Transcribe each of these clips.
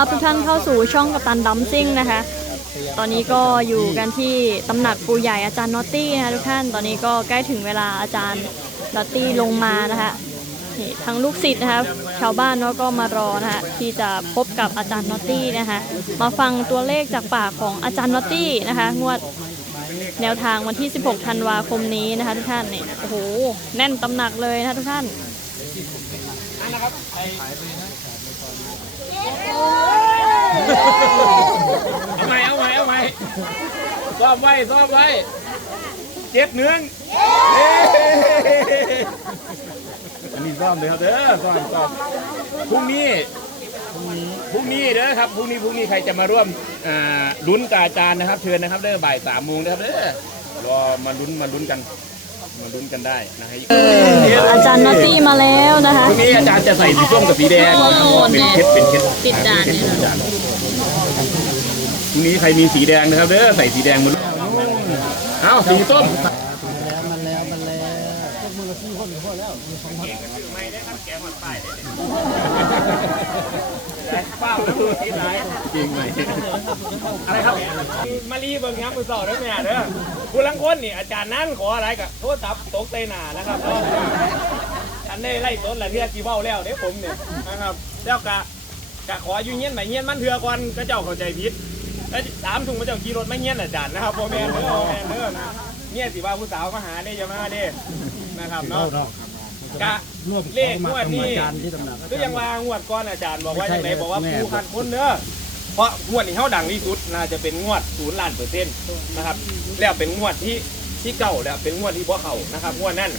รับทุกท่านเข้าสู่ช่องกัปตันดัมซิ่งนะคะ ตอนนี้ก็อยู่กันที่ตำหนักปูใหญ่อาจารย์นอตตี้นะคะทุกท่าน ตอนนี้ก็ใกล้ถึงเวลาอาจารย์นอตตี้ลงมานะคะนี่ทั้งลูกศิษย์นะคะชาวบ้านเนาก็มารอนะคะที่จะพบกับอาจารย์นอตตี้นะคะ มาฟังตัวเลขจากปากของอาจารย์นอตตี้นะคะ งวดแนวทางวันที่ 16 ธันวาคมนี้นะคะทุกท่านนี่โอ้โห แน่นตำหนักเลยนะคะทุกท่าน เอาใหม่เอาใหม่เอาใหม่ซ่อมไว้ซ่อมไว้เจ็ดหนึ่งอันนี้ซ่อมเลยครับเด้อซ่อมซ่อมพรุ่งนี้พรุ่งนี้เด้อครับพรุ่งนี้พรุ่งนี้ใครจะมาร่วมอ่าลุ้นกบอาจารย์นะครับ เชิญนะครับเด้อบ่ายสามโมงนะครับเด้อรอมาลุ้นมาลุ้นกัน มาลุ้นกันได้นะครับอาจารย์นอตตี้มาแล้วนะคะพรุ่งนี้อาจารย์จะใส่สีส้มกับสีแดงเป็นเคล็ดเป็นเคล็ดติดจานเนี่ยนะพรุ่งนี้ใครมีสีแดงนะครับเด้อใส่สีแดงมาเอ้าสีส้ม มันแล้วมันแล้วพวกมื อละที่คนก็พอแล้วมีสองพันไม่ได้ครับแกงมันป้ายเป้าแล้วสีไหนจริงไหมอะไรครับมารีเบิ่งครับมือสอบด้วยแม่เด้อผู้ลังคนนี่อาจารย์นั่นขออะไรกับโทษทับตกใส่หนานะครับเนาะฉันได้ไล่ต้นละเทือกี่เบ้าแล้วเด้ผมเนี่ยนะครับแล้วกะกะขออยู่เงี้ยนไหมเงี้ยนมันเถื่อก่อนก็เจ้าเข้าใจผิดแล้วถามถุงมาเจ้าขี่รถไม่เงี้ยนอาจารย์นะครับโมแมนเด้อโมแมนเด้อนะ เงี้ยสิว่าผู้สาวมาหาได้จะมาเด้นะครับเนาะกะร่วมเลขงวดนี้อาจารย์ที่ตำหนักก็ยังว่างวดก้อนอาจารย์บอกว่าไม่ยังใช่ไงบอกว่าแม่ผู้คัดคนเด้อเพราะงวดนี้เขาดังที่สุดน่าจะเป็นงวดศูนย์ล้านเปอร์เซ็นต์นะครับแล้วเป็นงวดที่ที่เก่าแล้วเป็นงวดที่พ่เขานะครับงวดนั่น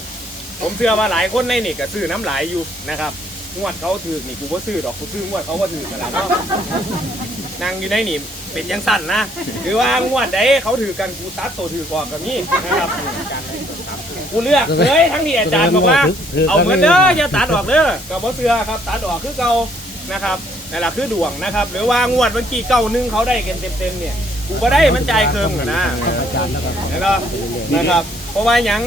ผมเชื่อว่าหลายคนในนี่ก็ซื้อน้ำหลายอยู่นะครับงวดเขาถือนี่กูก็ซื้อดอกกูซื้องวดเขาก็ถือกันแล้วเนาะนางอยู่ในนี่ เป็นยังสั่นนะ หรือว่างวดใดเขาถือกันกูตัดตัวถือก่อนกับนี่นะครับกูเลือกเลยทั้งที่อาจารย์บอกว่า เอาเงินเด้ออย่าตัดออกเด้อกับบ่เสือครับ ตัดออกคือเก่านะครับนั่นแหละคือดวงนะครับ หรือว่างวดเมื่อกี้เก้าหนึงเขาได้กันเต็มๆเนี่ยกูก็ได้มันจ่ายเคิมกันนะอาจารย์แล้วก็เห็นปะนะครับเพราะว่าหยัง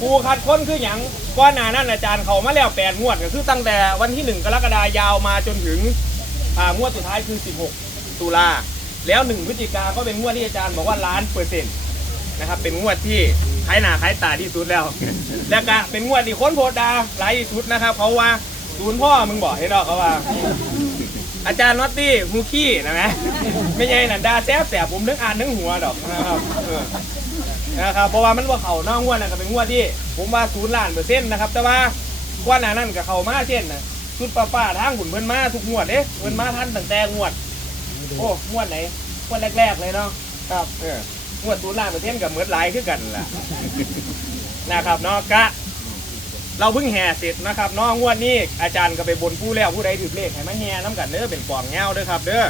กูคัดค้นคือหยังก้อนหน้านั้นอาจารย์เขามาแล้วแปดงวดก็คือตั้งแต่วันที่หนึ่งกรกฎายาวมาจนถึงอ่างวดสุดท้ายคือ 16 ตุลา แล้วหนึ่งพฤศจิกาก็เป็นงวดที่อาจารย์บอกว่าล้านเปอร์เซ็นต์นะครับเป็นงวดที่ขายหนาขายตาที่สุดแล้ว แล้วก็เป็นงวดที่ค้นโพดาหลายที่สุดนะครับเขาว่าศูนย์พ่อมึงบอกให้ดอกเขาว่า อาจารย์นอตตี้มูขี้นะไหมไม่ใช่นันดาแซบแสบผมนึกอ่านนึกหัวดอกนะครับเออนะครับเพราะว่ามันว่าเขานอกงวดนะก็เป็นงวดที่ ผมว่าศูนย์ล้านเปอร์เซ็นต์นะครับ แต่ว่างวดหน้านั่นกับเขามาเช่นนะชุดป้าป้าทางหุ่นเพิ่นมาทุกงวดเด้เพิ่นมาทันตั้งแต่งวด โอ้งวดไหนงวดแรก ๆ เลยเนาะครับเอองวดศูนย์ล้านเปอร์เซ็นต์กับเมือหลายคือกันล่ะนะครับเนาะกะ เราเพิ่งแห่เสร็จนะครับเน้องงวดนี้อาจารย์ก็ไปบนผู้แล้วผู้ใดถือเลขให้มาแห่น้ำกันเด้อเป็นกล่องเงาเด้อครับ เด้อ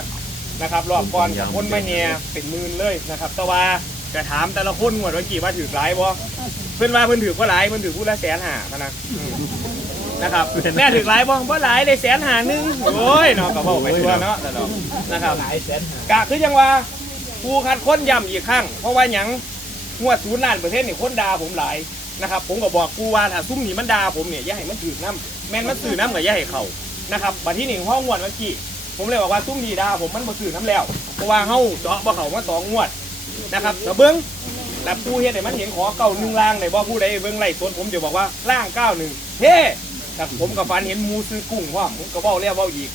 นะครับรอบก่อนกับคนมาแห่เป็นหมื่นเลยนะครับแต่ว่าจะถามแต่ละคนงวดว่ากี่ว่าถือหลายบ่เพิ่นว่าเพิ่นถือก็หลายเพิ่นถือผู้ละแสนห้าพะนะอืม นะครับแม่ถือหลายบ่บ่หลายได้แสนห้าหนึงโอ้ยเนาะก็บอกไปทั่วเนาะแต่เนาะนะครับหลายแสนกะคือยังว่าผู้คัดค้นย้ำอีกครั้งเพราะว่าหยังงวดศูนย์ล้านเปอร์เซ็นต์นี่คนด่าผมหลายนะครับผมก็บอกกูว่าถ้าซุ่มหนีมันด่าผมเนี่ยอย่าให้มันถือน้ำแม่นมันสื่อน้ำกับอย่าให้เขานะครับบัดที่หนึ่งห้องงวดเมื่อกี้ผมเลยบอกว่าซุ่มหนีด่าผมมันมาสื่อน้ำแล้วเพราะว่าเฮาเจาะบ่เขามาสองงวดนะครับแต่เบิ้งแต่ผู้เฮ็ดให้มันเห็นขอเก้าหนึ่งล่างในบ่ผู้ใดเบิ้งไล่สวนผมจะบอกว่าล่างเก้าหนึ่งเฮ้ แต่ผมกับฟันเห็นหมูซื้อกุ้งว่าผมก็เว้าแล้วเว้าอีก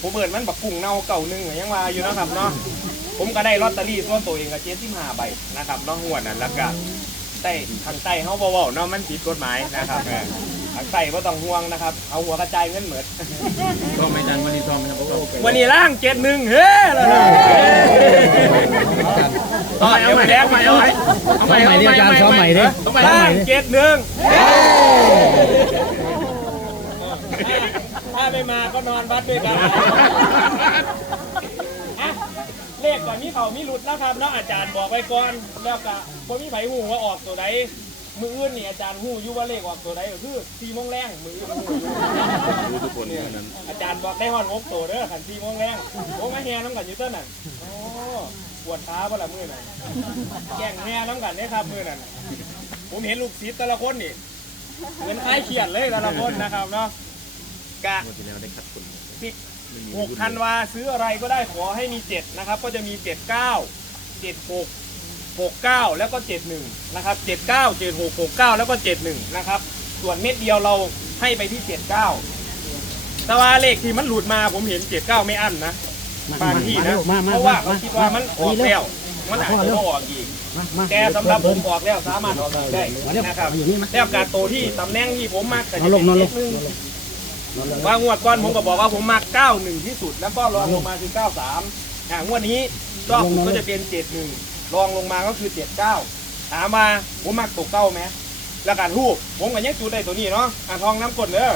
ผมเปิดมันบักกุ้งเน่าเก่าหนึ่งยังว่าอยู่นะครับเนาะผมก็ได้ลอตเตอรี่ส่วนตัวเองกับเจ็ดสิบห้าใบนะครับเนาะงวดนั้นแล้วก็ใต้ทางใต้เขาบอกว่าเนาะมันผิดกฎหมายนะครับเออทางใต้ก็ต้องห่วงนะครับเอาหัวกระจายเงินเหมือนซ่อมไหมอาจารย์วันนี้ซ่อมไหมครับผมวันนี้ล่างเจ็ดหนึ่งเฮ้แล้วนะต่อเอาใหม่เอาใหม่เอาใหม่ซ้อมใหม่ดิอาจารย์ซ้อมใหม่ดิซ้อมใหม่ล่างดิเจ็ดหนึ่ง ถ้าไม่มาก็นอนบัดด้วยกันอะเลขก่อนมีเขามีหลุดนะครับเนาะอาจารย์บอกไว้ก่อนแล้วก็คนมีไผหูว่าออกตัวใดมืออื่นนี่อาจารย์หูอยู่ว่าเลขออกตัวใดก็คือสี่โมงแรงมืออื่นหูอยู่ทุกคนเนี่ยนั้นอาจารย์บอกได้ฮอนงบโตเด้อขันสี่โมงแรงโอ้มาแห่น้ำกันอยูเต้นน่ะโอ้ปวดขาบ่ละมือน่ะแก่งแห่น้ำกันเนี่ครับมือน่ะผมเห็นลูกศิษย์แต่ละคนนี่เหมือนคล้ายเขียนเลยแต่ละคนนะครับเนาะ กะวันที่แล้วได้คัดคนที่หกธันวาซื้ออะไรก็ได้ขอให้มีเจ็ดนะครับ ก็จะมีเจ็ดเก้าเจ็ดหกหกเก้าแล้วก็เจ็ดหนึ่งนะครับเจ็ดเก้าเจ็ดหกหกเก้าแล้วก็เจ็ดหนึ่งนะครับ ส่วนเม็ดเดียวเราให้ไปที่เจ็ดเก้าแต่ว่าเลขที่มันหลุดมาผมเห็นเจ็ดเก้าไม่อั้นนะบางที่นะเพราะว่าเขาคิดว่ามันออกแล้วมันอาจจะไม่ออกอีก มามาแต่สำหรับผมออกแล้วสามารถออกอีกได้นะครับอย่างนี้มาแล้วการโตที่ตำแหน่งที่ผมมักก็นอจะนลเป็งนนอนลเจ็งดหนึ่งนอนลง ว่างวดก่อนผมก็บอกว่าผมมัก9 1 ที่สุด แล้วก็รองลงมาคือ 93อ่างวดนี้รอบก็จะเป็น 71รองลงมาก็คือ 79 ถามมาผมมักตกเก้าไหมแล้วการทูบผมก็ยังจุดได้ตัวนี้เนาะอ่างทองน้ำกลดเด้อ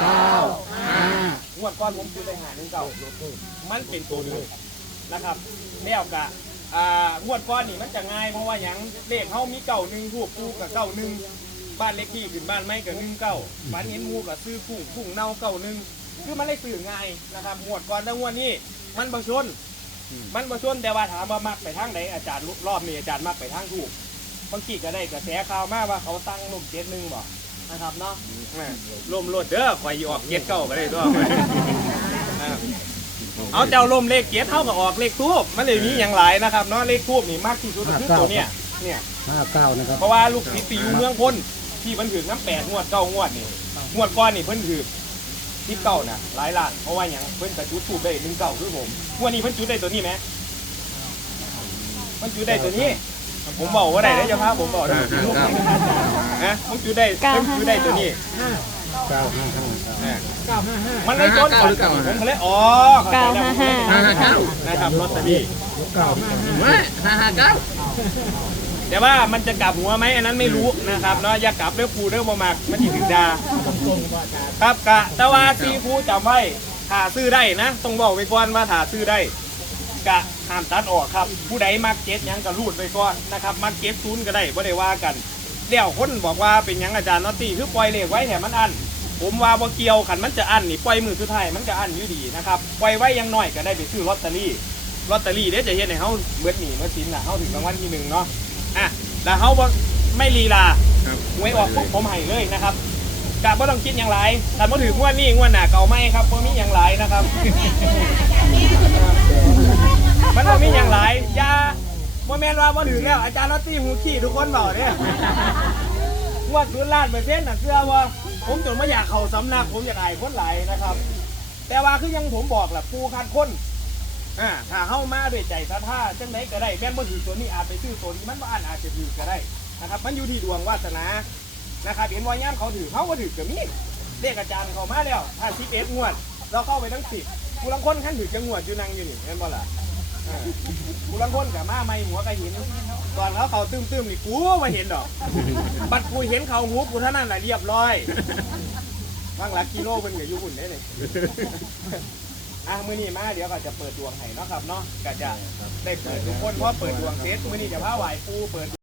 เก้าห้างวดก่อนผมจุดได้หาหนึ่งเก้ามันเป็นตัวนี้นะครับแล้วกะอ่างวดก่อนนี่มันจะง่ายเพราะว่าหยังเลขเขามีเก้าหนึ่งทูบปูกับเก้าหนึ่ง บ้านเลขที่ขึ้นบ้านไม่กับหนึ่งเก้าบ้านเห็นหมูกับซื้อกุ้งกุ้งเน่าเก้าหนึ่งคือมันได้สื่อง่ายนะครับหมวดก่อนแต่งวดนี้ มันประชน มันประชนแต่ว่าถามว่ามักไปทางไหนอาจารย์รอบนี้อาจารย์มักไปทางถูกบางทีก็ได้กระแสข่าวมาว่าเขาตั้งลมเจ็ดหนึ่งบ่นะครับเนาะอ่าลมรถเด้อคอยออกเจ็ดเก้าไปได้ด้วยอ่าเอาเจ้าลมเลขเจ็ดเท่ากับออกเลขทูบมันเลยมีอย่างหลายนะครับเนาะเลขทูบนี่มากที่สุดก็คือตัวเนี้ยเนี่ยห้าเก้านะครับเพราะว่าลูกศิษย์ปีอยู่เมืองพ้น ที่เพิ่นถือน้ำแปดงวดเก้างวดนี่งวดก้อนนี่เพิ่นถือที่เก้าน่ะหลายล้านเพราะว่าอย่างเพิ่นกระจุดทูบได้หนึ่งเก้าคือผมงวดนี้เพิ่นจุดได้ตัวนี้ไหมมันจุดได้ตัวนี้ ผมบอกว่าได้แล้วจะพาผมบอกได้นะมันจุดได้เพิ่นจุดได้ตัวนี้เก้าห้าห้าเก้าอ่ามันเลยต้นก่อนผมก็เลยอ๋อเข้ใจแล้วเก้าห้าห้านะครับลอตเตอรี่เก้าห้าห้าเก้า แต่ว่ามันจะกลับหัวไหมอันนั้นไม่รู้นะครับเนาะอย่ากลับเรื่องปูเรื่องบมากมันจะถึงดาครับกะแต่ว่าซีฟูจำไว้ถ้าซื้อได้นะต้องบอกไปก่อนว่าถ้าซื้อได้กะห้ามตัดออกครับ ผู้ใดมักเก็ตหยังก็รูดไปก่อนนะครับมักเก็ตศูนย์ก็ได้ไม่ได้ว่ากันเดี๋ยวคนบอกว่าเป็นหยังอาจารย์นอตตี้คือปล่อยเลขไว้แถมมันอันผมว่าบ่เกี่ยวขันมันจะอันนี่ปล่อยมือสุดท้ายมันจะอันอยู่ดีนะครับปล่อยไว้อยังน้อยก็ได้ไปซื้อลอตเตอรี่ลอตเตอรี่เดี๋ยวจะเห็นในเฮาเบิดหนีเมื่อสินน่ะเฮาถึงรางวัลที่หนึ่งเนาะ อะแล้วเขาบ่ไม่ลีลาหวยออกปุ๊บผมให้เลยนะครับกะบ่ต้องคิดอย่างไรแต่มาถึงงวดนี้งวดหน้าเก่าไม่ครับบ่มีอย่างไรนะครับ มันบ่มีอย่างไรอย่าบ่แม่นว่าบ่ถึงแล้ว อาจารย์ลอตตี้หูขี้ทุกคนบอกเนี่ยงวดรุนล้านเปอร์เซ็นต์น่ะเชื่อว่าผมจนไม่อยากเข้าสำนักผมอยากอายคนหลายนะครับ แต่ว่าคือยังผมบอกแหละปูคัดคน อ่าถ้าเข้ามาด้วยใจศรัทธาจังไหนก็ได้แม่นบ่ถือตัวนี้อาจไปซื้อตัวนี้มันบ่อ่านอาจจะถือก็ได้นะครับ มันอยู่ที่ดวงวาสนานะครับเห็นว่าย่ามเขาถือเขาก็ถือก็มีเรียกอาจารย์เขามาแล้วถ้าสิบเอ็ดงวด เราเข้าไปทั้งสิบกูลังคนขั้นถือจะงวดอยู่นั่งอยู่นี่เห็นบ่ล่ะอ่ากูลังคนกับมาไม่หัวก็เห็นก่อนแล้วเขาตื้มตื้มๆนี่กูม่เห็นดอก บัดกูเห็นเขาหูกูเท่านั้นแหละเรียบร้อยบางหลักกิโลเป็นกับยูหุ่นได้เลย อะมื้อนี้มาเดี๋ยวก็จะเปิดดวงให้เนาะครับเนาะก็จะได้เปิดทุกคนเพราะเปิดดวงเซตมื้อนี้จะพาไหวปูเปิด